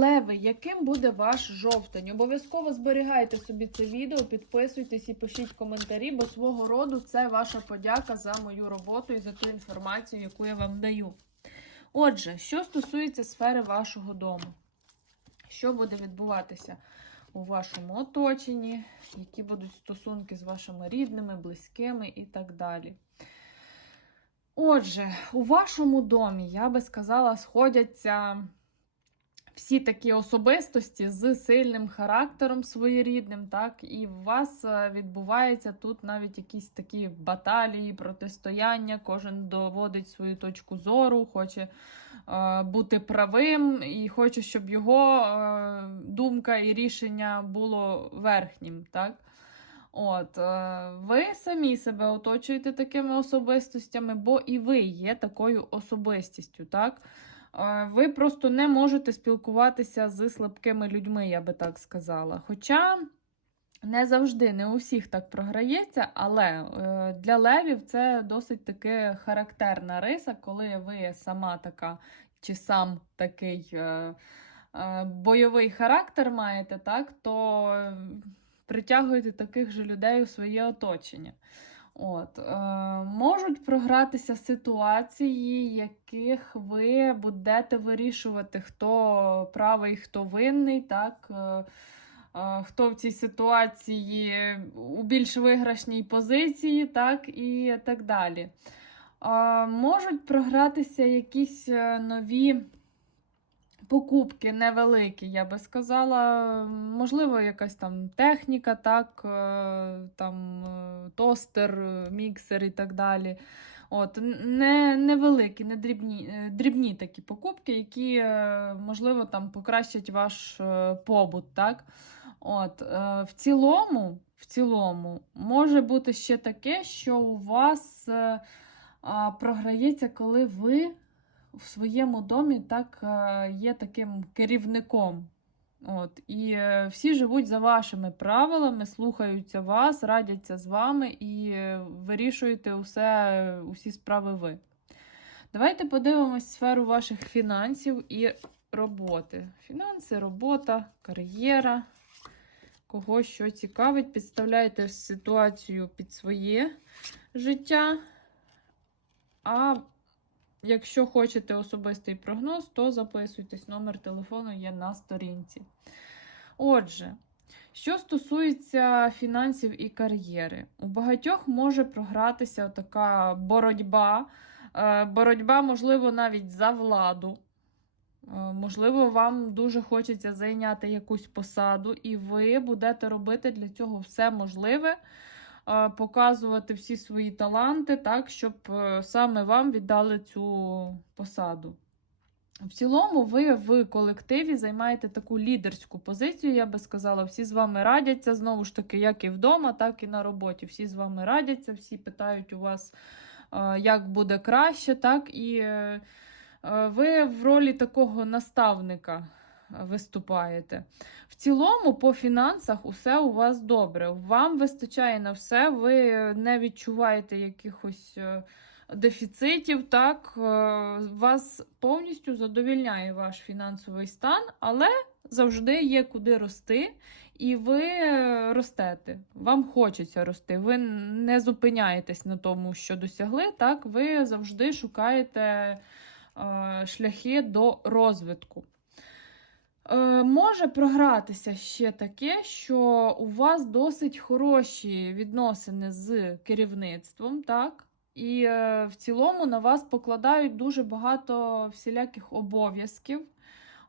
Леви, яким буде ваш жовтень? Обов'язково зберігайте собі це відео, підписуйтесь і пишіть коментарі, бо свого роду це ваша подяка за мою роботу і за ту інформацію, яку я вам даю. Отже, що стосується сфери вашого дому, що буде відбуватися у вашому оточенні, які будуть стосунки з вашими рідними, близькими і так далі. Отже, у вашому домі, я би сказала, сходяться всі такі особистості з сильним характером своєрідним, так, і у вас е, відбуваються тут навіть якісь такі баталії, протистояння, кожен доводить свою точку зору, хоче е, бути правим і хоче, щоб його е, думка і рішення було верхнім. так. От, е, ви самі себе оточуєте такими особистостями, бо і ви є такою особистістю, так? Е, Ви просто не можете спілкуватися з слабкими людьми, я би так сказала. Хоча не завжди, не у всіх так програється, але е, для левів це досить таки характерна риса, коли ви сама така чи сам такий е, бойовий характер маєте, так, то притягуєте таких же людей у своє оточення. От, е, можуть програтися ситуації, яких ви будете вирішувати, хто правий, хто винний, так? Е, е, хто в цій ситуації у більш виграшній позиції, так, і так далі. Е, можуть програтися якісь е, нові покупки невеликі, я би сказала. Можливо, якась там техніка, так, е, там е, тостер, міксер і так далі. От, не, невеликі, не дрібні, е, дрібні такі покупки, які, можливо, там покращать ваш побут. Так? От, в цілому, в цілому, може бути ще таке, що у вас програється, коли ви в своєму домі так е, є таким керівником. От, І е, всі живуть за вашими правилами, слухаються вас, радяться з вами і вирішуєте усе, усі справи ви. Давайте подивимось сферу ваших фінансів і роботи. Фінанси, робота, кар'єра. Кого що цікавить, підставляйте ситуацію під своє життя. А Якщо хочете особистий прогноз, то записуйтесь. Номер телефону є на сторінці. Отже, що стосується фінансів і кар'єри, у багатьох може програтися така боротьба. Е, Боротьба, можливо, навіть за владу. Е, Можливо, вам дуже хочеться зайняти якусь посаду, і ви будете робити для цього все можливе показувати всі свої таланти, так, щоб е, саме вам віддали цю посаду. В цілому, ви в колективі займаєте таку лідерську позицію, я би сказала, всі з вами радяться, знову ж таки, як і вдома, так і на роботі. Всі з вами радяться, всі питають у вас, е, як буде краще, так, і е, е, ви в ролі такого наставника виступаєте. В цілому, по фінансах, усе у вас добре. Вам вистачає на все, ви не відчуваєте якихось е, дефіцитів. Так, Е, вас повністю задовільняє ваш фінансовий стан, але завжди є куди рости, і ви е, ростете. Вам хочеться рости. Ви не зупиняєтесь на тому, що досягли. Так, ви завжди шукаєте шляхи до розвитку. Е, Може програтися ще таке, що у вас досить хороші відносини з керівництвом, так? І е, в цілому на вас покладають дуже багато всіляких обов'язків.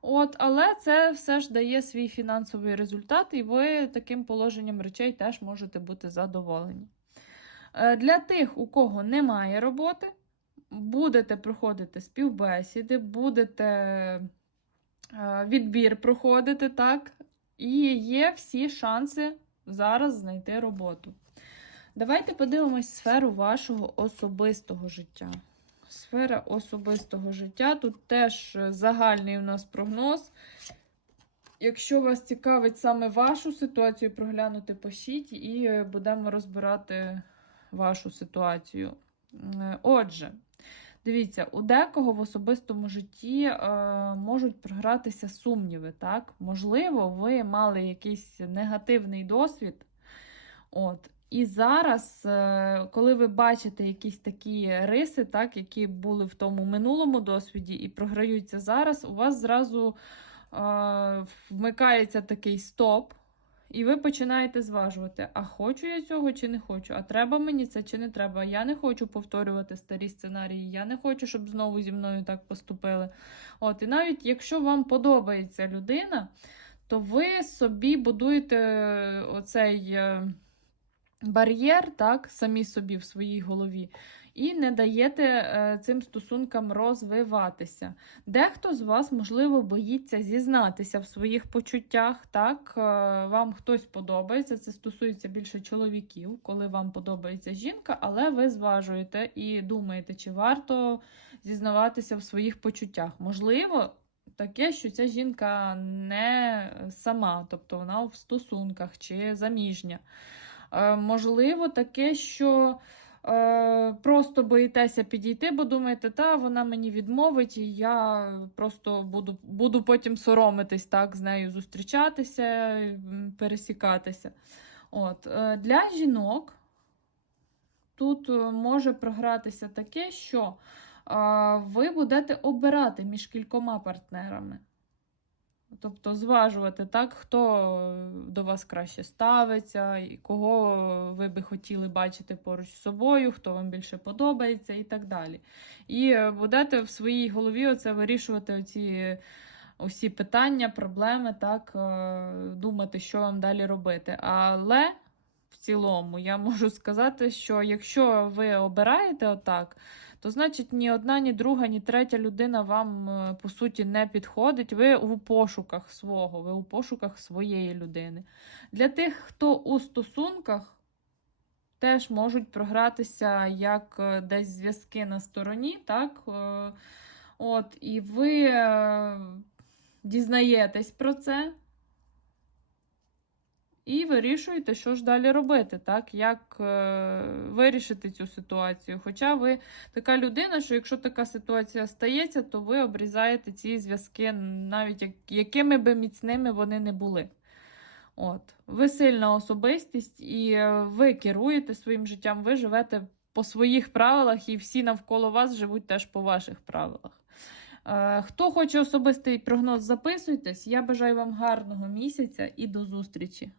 От, але це все ж дає свій фінансовий результат, і ви таким положенням речей теж можете бути задоволені. Е, Для тих, у кого немає роботи, будете проходити співбесіди, будете відбір проходити, так? І є всі шанси зараз знайти роботу. Давайте подивимось сферу вашого особистого життя. Сфера особистого життя. Тут теж е, загальний у нас прогноз. Якщо вас цікавить саме вашу ситуацію, проглянути пишіть і е, будемо розбирати вашу ситуацію. Е, Отже, Дивіться, у декого в особистому житті е, можуть програтися сумніви, так? Можливо, ви мали якийсь негативний досвід. От. І зараз, е, коли ви бачите якісь такі риси, так, які були в тому минулому досвіді і програються зараз, у вас зразу е, вмикається такий стоп. І ви починаєте зважувати, а хочу я цього чи не хочу, а треба мені це чи не треба. Я не хочу повторювати старі сценарії, я не хочу, щоб знову зі мною так поступили. От, І навіть якщо вам подобається людина, то ви собі будуєте оцей е, бар'єр, так, самі собі в своїй голові, і не даєте е, цим стосункам розвиватися. Дехто з вас, можливо, боїться зізнатися в своїх почуттях. Так, Е, вам хтось подобається. Це стосується більше чоловіків, коли вам подобається жінка, але ви зважуєте і думаєте, чи варто зізнаватися в своїх почуттях. Можливо. Таке, що ця жінка не сама, тобто вона в стосунках чи заміжня. Е, можливо, таке, що е, просто боїтеся підійти, бо думаєте, та вона мені відмовить, і я просто буду, буду потім соромитись, так, з нею зустрічатися, пересікатися. От, е, для жінок тут е, може програтися таке, що е, ви будете обирати між кількома партнерами. Тобто зважувати, так, хто до вас краще ставиться, і кого ви би хотіли бачити поруч з собою, хто вам більше подобається і так далі. І е, будете в своїй голові оце вирішувати оці усі питання, проблеми, так, е, думати, що вам далі робити. Але в цілому я можу сказати, що якщо ви обираєте отак, то значить ні одна, ні друга, ні третя людина вам е, по суті не підходить. Ви у пошуках свого, ви у пошуках своєї людини. Для тих, хто у стосунках, теж можуть програтися як е, десь зв'язки на стороні, так? Е, От, і ви дізнаєтесь про це. І вирішуєте, що ж далі робити, так? як е, вирішити цю ситуацію. Хоча ви така людина, що якщо така ситуація стається, то ви обрізаєте ці зв'язки, навіть як, якими би міцними вони не були. От. Ви сильна особистість, і е, ви керуєте своїм життям, ви живете по своїх правилах, і всі навколо вас живуть теж по ваших правилах. Е, Хто хоче особистий прогноз, записуйтесь. Я бажаю вам гарного місяця і до зустрічі!